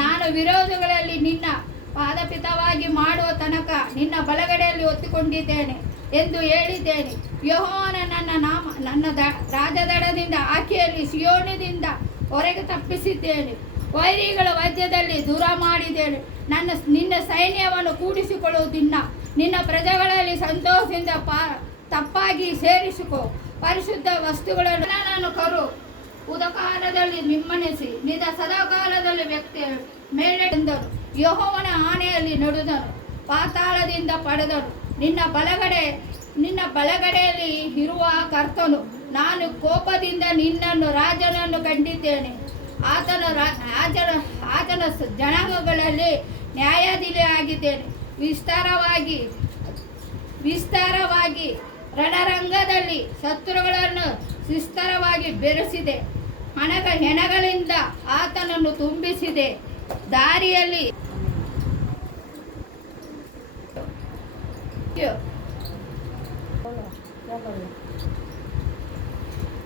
ನಾನು ವಿರೋಧಿಗಳಲ್ಲಿ ನಿನ್ನ ಪಾದಪಿತವಾಗಿ ಮಾಡುವ ತನಕ ನಿನ್ನ ಬಲಗಡೆಯಲ್ಲಿ ಒತ್ತಿಕೊಂಡಿದ್ದೇನೆ ಎಂದು ಹೇಳಿದ್ದೇನೆ. ಯೆಹೋವನ ನನ್ನ ರಾಜದಡದಿಂದ ಆಕೆಯಲ್ಲಿ ಸಿಯೋನದಿಂದ ಹೊರಗೆ ತಪ್ಪಿಸಿದ್ದೇನೆ. ವೈರಿಗಳ ಮಧ್ಯದಲ್ಲಿ ದೂರ ಮಾಡಿದ್ದೇನೆ. ನಿನ್ನ ಸೈನ್ಯವನ್ನು ಕೂಡಿಸಿಕೊಳ್ಳುವುದಿಲ್ಲ. ನಿನ್ನ ಪ್ರಜೆಗಳಲ್ಲಿ ಸಂತೋಷದಿಂದ ತಪ್ಪಾಗಿ ಸೇರಿಸಿಕೊ. ಪರಿಶುದ್ಧ ವಸ್ತುಗಳನ್ನು ನಾನು ಕರು ಉದಕಾಲದಲ್ಲಿ ನಿಮ್ಮನಿಸಿ ನಿನ್ನ ಸದಾಕಾಲದಲ್ಲಿ ವ್ಯಕ್ತಿ ಮೇಲೆಂದರು. ಯೆಹೋವನ ಆಣೆಯಲ್ಲಿ ನಡೆದನು, ಪಾತಾಳದಿಂದ ಪಡೆದನು. ನಿನ್ನ ಬಲಗಡೆಯಲ್ಲಿ ಇರುವ ಕರ್ತನು, ನಾನು ಕೋಪದಿಂದ ನಿನ್ನನ್ನು ರಾಜನನ್ನು ಕಂಡಿದ್ದೇನೆ. ಆತನ ಜನಾಂಗಗಳಲ್ಲಿ ನ್ಯಾಯಾಧೀಶಿಯಾಗಿದ್ದೇನೆ. ವಿಸ್ತಾರವಾಗಿ ರಣರಂಗದಲ್ಲಿ ಶತ್ರುಗಳನ್ನು ವಿಸ್ತಾರವಾಗಿ ಬೆರೆಸಿದೆ. ಹೆಣಗಳಿಂದ ಆತನನ್ನು ತುಂಬಿಸಿದೆ. ದಾರಿಯಲ್ಲಿ